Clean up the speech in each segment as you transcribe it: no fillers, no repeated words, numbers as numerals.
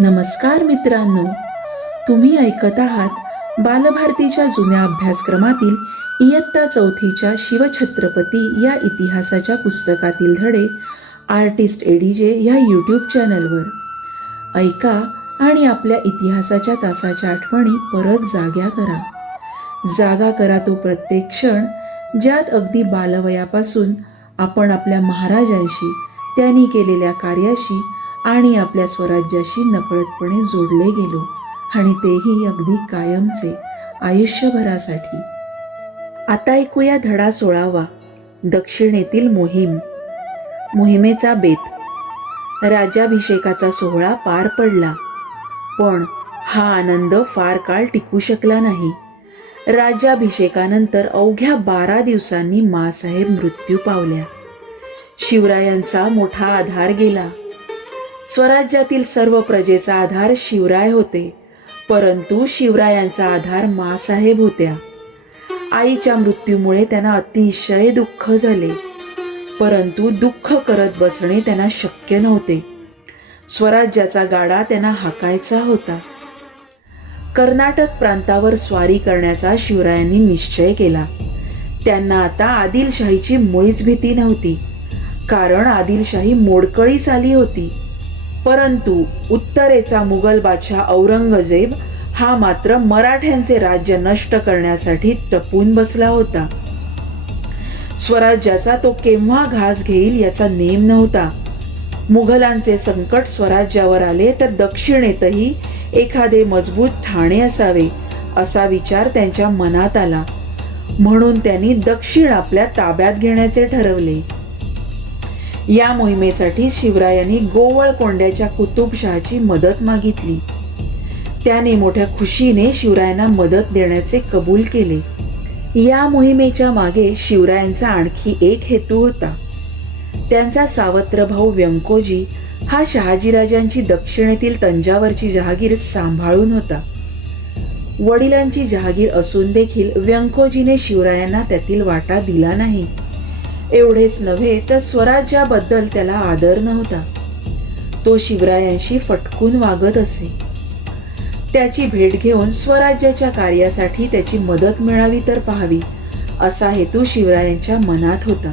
नमस्कार मित्रांनो, तुम्ही ऐकत आहात बालभारतीच्या जुन्या अभ्यासक्रमातील इयत्ता चौथीच्या शिवछत्रपती या इतिहासाच्या पुस्तकातील धडे आर्टिस्ट एडीजे या यूट्यूब चॅनलवर. ऐका आणि आपल्या इतिहासाच्या तासाच्या आठवणी परत जाग्या करा. जागा करा तो प्रत्येक क्षण ज्यात अगदी बालवयापासून आपण आपल्या महाराजांशी, त्यांनी केलेल्या कार्याशी आणि आपल्या स्वराज्याशी नकळतपणे जोडले गेलो, आणि तेही अगदी कायमचे, आयुष्यभरासाठी. आता ऐकूया धडा 16वा, दक्षिणेतील मोहीम. मोहिमेचा बेत. राज्याभिषेकाचा सोहळा पार पडला, पण हा आनंद फार काळ टिकू शकला नाही. राज्याभिषेकानंतर अवघ्या 12 दिवसांनी माँसाहेब मृत्यू पावल्या. शिवरायांचा मोठा आधार गेला. स्वराज्यातील सर्व प्रजेचा आधार शिवराय होते, परंतु शिवरायांचा आधार माँसाहेब होत्या. आईच्या मृत्यूमुळे त्यांना अतिशय दुःख झाले, परंतु दुःख करत बसणे त्यांना शक्य नव्हते. स्वराज्याचा गाडा त्यांना हाकायचा होता. कर्नाटक प्रांतावर स्वारी करण्याचा शिवरायांनी निश्चय केला. त्यांना आता आदिलशाहीची मुळीच भीती नव्हती, कारण आदिलशाही मोडकळीस आली होती. परंतु उत्तरेचा मुघल बादशाह औरंगजेब हा मात्र मराठ्यांचे राज्य नष्ट करण्यासाठी टपून बसला होता. स्वराज्याचा तो केव्हा घास घेईल याचा नेम नव्हता. मुघलांचे संकट स्वराज्यावर आले तर दक्षिणेतही एखादे मजबूत ठाणे असावे, असा विचार त्यांच्या मनात आला. म्हणून त्यांनी दक्षिण आपल्या ताब्यात घेण्याचे ठरवले. या मोहिमेसाठी शिवरायांनी गोवळकोंड्याच्या कुतुबशहाची मदत मागितली. त्याने मोठ्या खुशीने शिवरायांना मदत देण्याचे कबूल केले. या मोहिमेच्या मागे शिवरायांचा आणखी एक हेतू होता. त्यांचा सावत्र भाऊ व्यंकोजी हा शहाजीराजांची दक्षिणेतील तंजावरची जहागीर सांभाळून होता. वडिलांची जहागीर असून देखील व्यंकोजीने शिवरायांना त्यातील वाटा दिला नाही. एवढेच नव्हे तर स्वराज्याबद्दल त्याला आदर नव्हता. तो शिवरायांशी फटकून वागत असे. त्याची भेट घेऊन स्वराज्याच्या कार्यासाठी त्याची मदत मिळावी तर पाहावी, असा हेतू शिवरायांच्या मनात होता.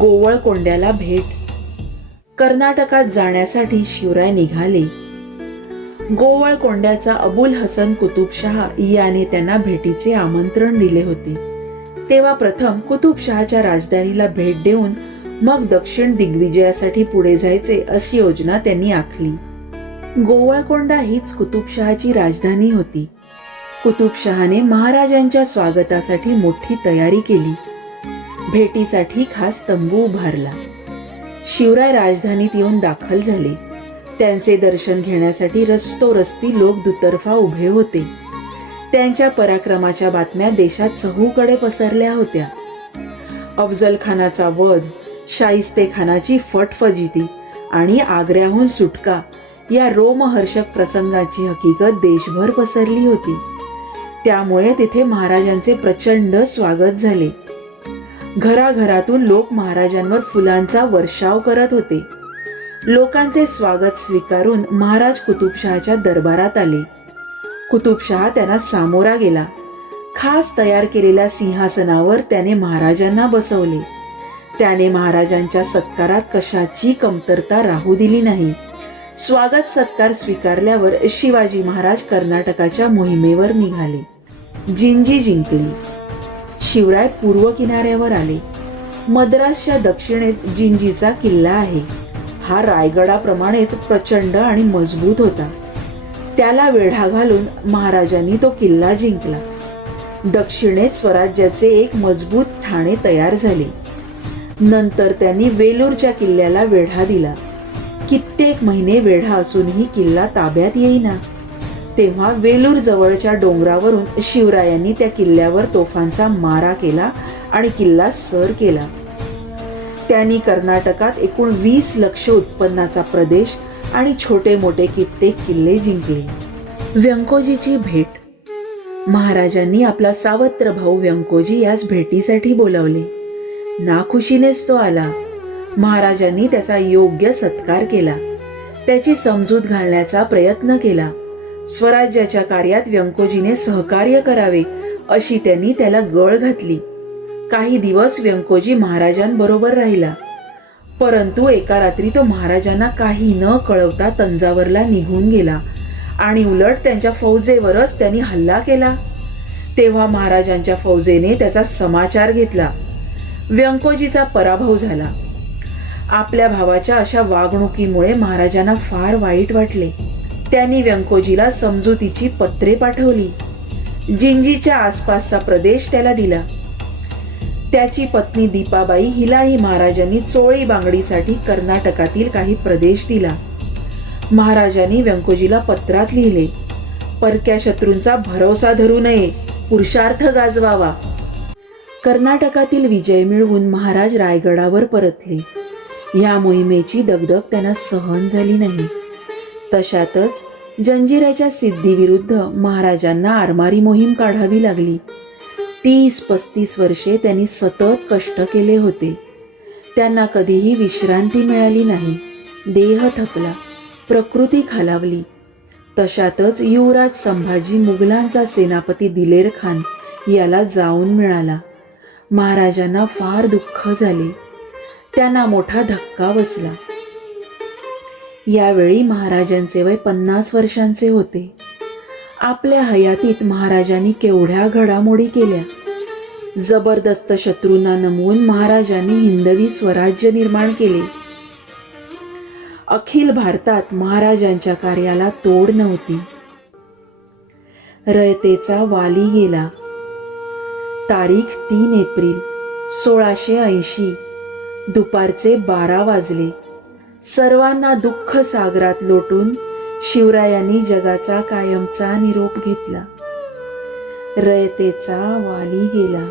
गोवळकोंड्याला भेट. कर्नाटकात जाण्यासाठी शिवराय निघाले. गोवळकोंड्याचा अबुल हसन कुतुबशहा याने त्यांना भेटीचे आमंत्रण दिले होते. तेव्हा प्रथम कुतुबशहाच्या राजधानीला भेट देऊन मग दक्षिण दिग्विजयासाठी पुढे जायचे अशी योजना त्यांनी आखली. गोवळकोंडा हीच कुतुबशहाची राजधानी होती. कुतुबशहाने महाराजांच्या स्वागतासाठी मोठी तयारी केली. भेटीसाठी खास तंबू उभारला. शिवराय राजधानीत येऊन दाखल झाले. त्यांचे दर्शन घेण्यासाठी रस्तोरस्ती लोक दुतर्फा उभे होते. त्यांच्या पराक्रमाच्या बातम्या देशात चहूकडे पसरल्या होत्या. अफजल खानाचा वध, शाहिस्ते खानाची फटफजिती आणि आग्र्याहून सुटका या रोमहर्षक प्रसंगाची हकीकत देशभर पसरली होती. त्यामुळे तिथे महाराजांचे प्रचंड स्वागत झाले. घराघरातून लोक महाराजांवर फुलांचा वर्षाव करत होते. लोकांचे स्वागत स्वीकारून महाराज कुतुबशहाच्या दरबारात आले. कुतुबशहा त्यांना सामोरा गेला. खास तयार केलेल्या सिंहासनावर त्याने महाराजांना बसवले. त्याने महाराजांच्या सत्कारात कशाची कमतरता राहू दिली नाही. स्वागत सत्कार स्वीकारल्यावर शिवाजी महाराज कर्नाटकाच्या मोहिमेवर निघाले. जिंजी जिंकली. शिवराय पूर्व किनाऱ्यावर आले. मद्रासच्या दक्षिणेत जिंजीचा किल्ला आहे. हा रायगडाप्रमाणेच प्रचंड आणि मजबूत होता. त्याला वेढा घालून महाराजांनी तो किल्ला जिंकला. दक्षिणेत स्वराज्याचे एक मजबूत ठाणे तयार झाले. नंतर त्यांनी वेलूरच्या किल्ल्याला वेढा दिला. कित्येक महिने वेढा असूनही किल्ला ताब्यात येईना. तेव्हा वेलूर जवळच्या डोंगरावरून शिवरायांनी त्या किल्ल्यावर तोफांचा मारा केला आणि किल्ला सर केला. त्यांनी कर्नाटकात एकूण 20 लक्ष उत्पन्नाचा प्रदेश आणि छोटे मोठे कित्येक किल्ले जिंकले. व्यंकोजीची भेट. महाराजांनी आपला सावत्र भाऊ व्यंकोजी यास भेटीसाठी बोलावले. नाखुशीनेच तो आला. महाराजांनी त्याचा योग्य सत्कार केला. त्याची समजूत घालण्याचा प्रयत्न केला. स्वराज्याच्या कार्यात व्यंकोजीने सहकार्य करावे अशी त्यांनी त्याला गळ घातली. काही दिवस व्यंकोजी महाराजांबरोबर राहिला, परंतु एका रात्री तो महाराजांना काही न कळवता तंजावरला निघून गेला आणि उलट त्यांच्या फौजेवरच त्यांनी हल्ला केला. तेव्हा महाराजांच्या फौजेने त्याचा समाचार घेतला. व्यंकोजीचा पराभव झाला. आपल्या भावाच्या अशा वागणुकीमुळे महाराजांना फार वाईट वाटले. त्यांनी व्यंकोजीला समजुतीची पत्रे पाठवली. जिंजीच्या आसपासचा प्रदेश त्याला दिला. त्याची पत्नी दीपाबाई हिलाही महाराजांनी चोळी बांगडीसाठी कर्नाटकातील काही प्रदेश दिला. महाराजांनी व्यंकोजीला पत्रात लिहिले, परक्या शत्रूंचा भरोसा धरू नये, पुरुषार्थ गाजवावा. कर्नाटकातील विजय मिळवून महाराज रायगडावर परतले. या मोहिमेची दगदग त्यांना सहन झाली नाही. तशातच जंजिऱ्याच्या सिद्धीविरुद्ध महाराजांना आरमारी मोहीम काढावी लागली. 30-35 वर्षे त्यांनी सतत कष्ट केले होते. त्यांना कधीही विश्रांती मिळाली नाही. देह थकला, प्रकृती खालावली. तशातच युवराज संभाजी मुघलांचा सेनापती दिलेर खान याला जाऊन मिळाला. महाराजांना फार दुःख झाले. त्यांना मोठा धक्का बसला. यावेळी महाराजांचे वय 50 वर्षांचे होते. आपल्या हयातीत महाराजांनी केवढ्या घडामोडी केल्या. जबरदस्त शत्रूंना नमवून महाराजांनी हिंदवी स्वराज्य निर्माण केले. अखिल भारतात महाराजांच्या कार्याला तोड नव्हती. रयतेचा वाली गेला. तारीख 3 एप्रिल 1680 दुपारचे 12 वाजले. सर्वांना दुःख सागरात लोटून शिवरायांनी जगाचा कायमचा निरोप घेतला. रयतेचा वाली गेला.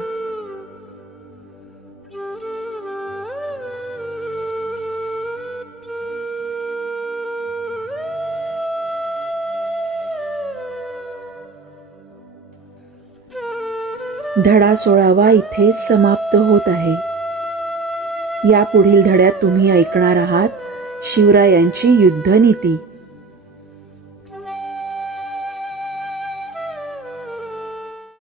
धडा 16वा इथे समाप्त होत आहे. या पुढील धड्यात तुम्ही ऐकणार आहात शिवरायांची युद्धनीती.